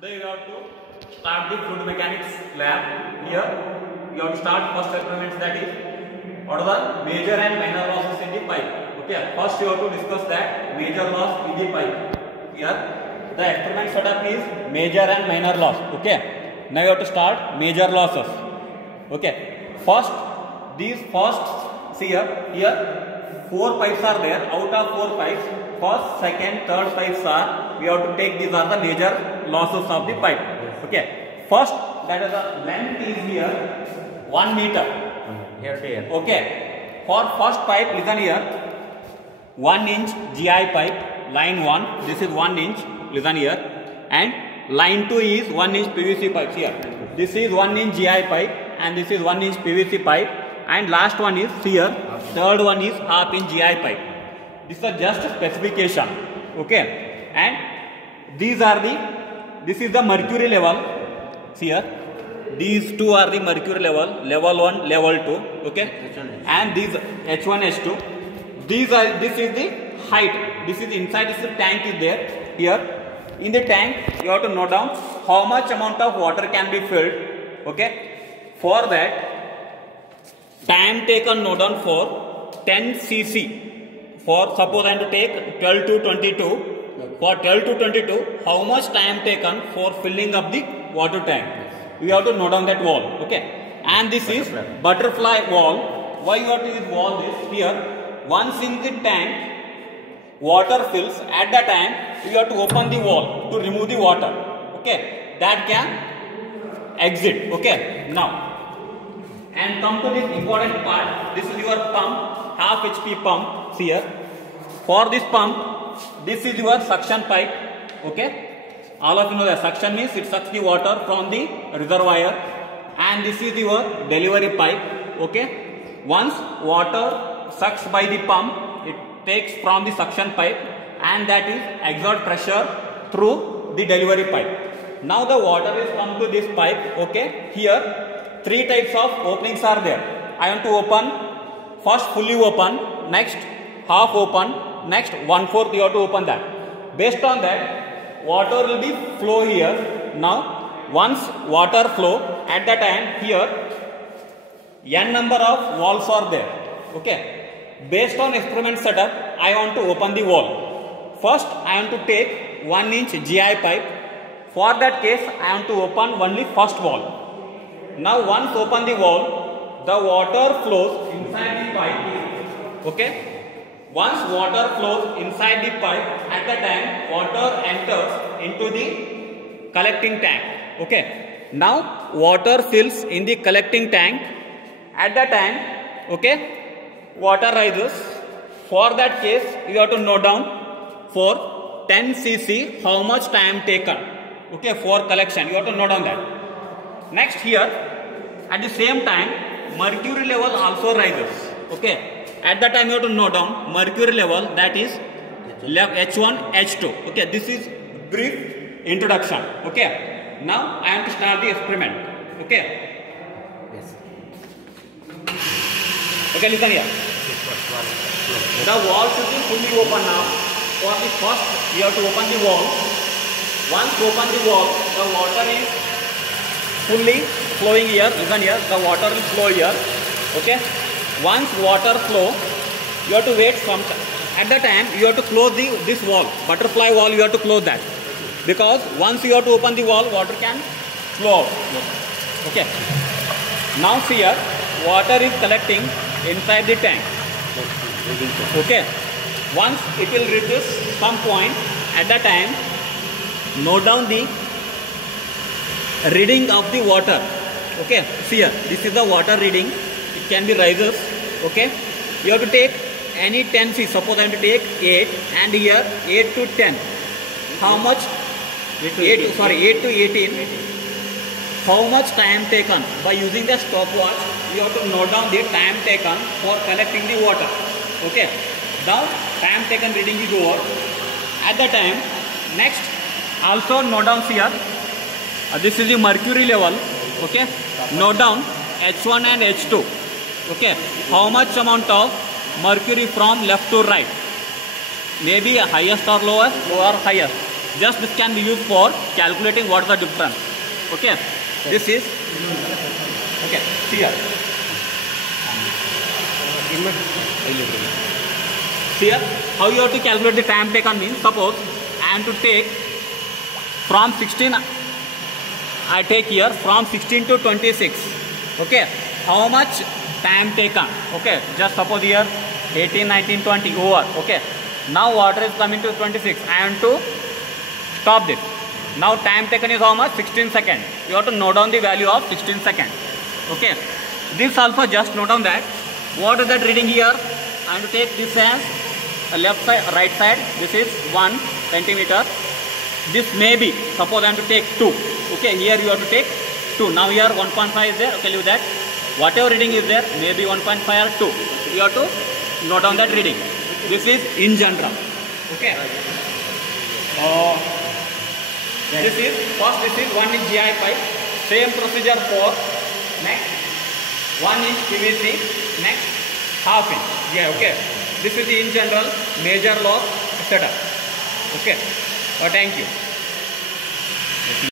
Today you have to start the fluid mechanics lab. Here you have to start first experiments, that is what are the major and minor losses in the pipe. Okay, first you have to discuss that major loss in the pipe. Here the experiment setup is major and minor loss. Okay, now you have to start major losses. Okay, first see here 4 pipes are there. Out of 4 pipes, first, second, third pipes are, we have to take, these are the major losses of the pipe. Okay, first, that is the length is here 1 meter. Here. Okay, for first pipe, listen here, 1 inch GI pipe, line 1, this is 1 inch, listen here, and line 2 is 1 inch PVC pipe here. This is 1 inch GI pipe and this is 1 inch PVC pipe, and last one is here, third one is half inch GI pipe. This is just specification. Okay, and this is the mercury level. See here, these two are the mercury level, level 1, level 2. Okay, and these H1, H2. This is the height. This is inside. This is tank is there. Here in the tank, you have to note down how much amount of water can be filled. Okay, for that, time taken note down for 10 cc. For suppose I am to take 12 to 22. For 12 to 22, how much time taken for filling up the water tank? We have to note down that wall. Okay, and this is butterfly wall. Why you have to use wall? This here, once in the tank, water fills. At that time, you have to open the wall to remove the water. Okay, that can exit. Okay, now. And come to this important part. This is your pump, half HP pump. See here. For this pump, this is your suction pipe. Okay. All of you know that suction means it sucks the water from the reservoir. And this is your delivery pipe. Okay. Once water sucks by the pump, it takes from the suction pipe, and that is exert pressure through the delivery pipe. Now the water is come to this pipe. Okay. Here 3 types of openings are there. I want to open first fully open, next half open, next 1/4 you have to open that. Based on that, water will be flow here. Now once water flow, at that time here n number of walls are there. Okay. Based on experiment setup, I want to open the wall. First I want to take 1 inch GI pipe. For that case, I want to open only first wall. Now once open the wall, the water flows inside the pipe. Okay. Once water flows inside the pipe, at the time water enters into the collecting tank. Okay. Now water fills in the collecting tank. At that time, okay, water rises. For that case, you have to note down for 10 cc how much time taken. Okay, for collection, you have to note down that. Next here, at the same time, mercury level also rises. Okay, at that time you have to note down mercury level, that is H1, H2. Okay, this is brief introduction. Okay, now I am to start the experiment. Okay. Yes. Okay, listen here. The wall should be fully open now. For the first, you have to open the wall. Once open the wall, the water is fully flowing here. Listen here, the water will flow here. Okay. Once water flow, you have to wait some time. At the time, you have to close this wall, butterfly wall. You have to close that, because once you have to open the wall, water can flow out. Okay. Now see here, water is collecting inside the tank. Okay. Once it will reach some point, at that time, note down the reading of the water. Okay, see here, this is the water reading. It can be rises. Okay, you have to take any 10 cc. Suppose I am to take 8, and here 8 to 10. How much? 8 to 18. How much time taken? By using the stopwatch, you have to note down the time taken for collecting the water. Okay, now time taken reading is over. At the time, next also note down here. This is the mercury level. Okay, note down H1 and H2. Okay, how much amount of mercury from left to right? Maybe highest or lowest, lower, highest. Just this can be used for calculating what is the difference. Okay. This is okay. Here. Here, how you have to calculate the time taken means, suppose I am to take from 16, I take here from 16 to 26. Okay, how much time taken? Okay, just suppose here 18, 19, 20 over. Okay, now water is coming to 26. I am to stop this. Now time taken is how much? 16 seconds. You have to note down the value of 16 seconds. Okay, this also just note down that. What is that reading here? I am to take this as left side, right side. This is 1 centimeter. This may be, suppose I am to take 2. Okay, here you have to take 2. Now here 1.5 is there. Okay, leave that. Whatever reading is there, maybe 1.5 or 2. You have to note down that reading. This is in general. Okay. This is first. This is 1 inch GI pipe. Same procedure for next 1 inch PVC. Next half inch. Yeah. Okay. This is the in general major loss setup. Okay. Thank you.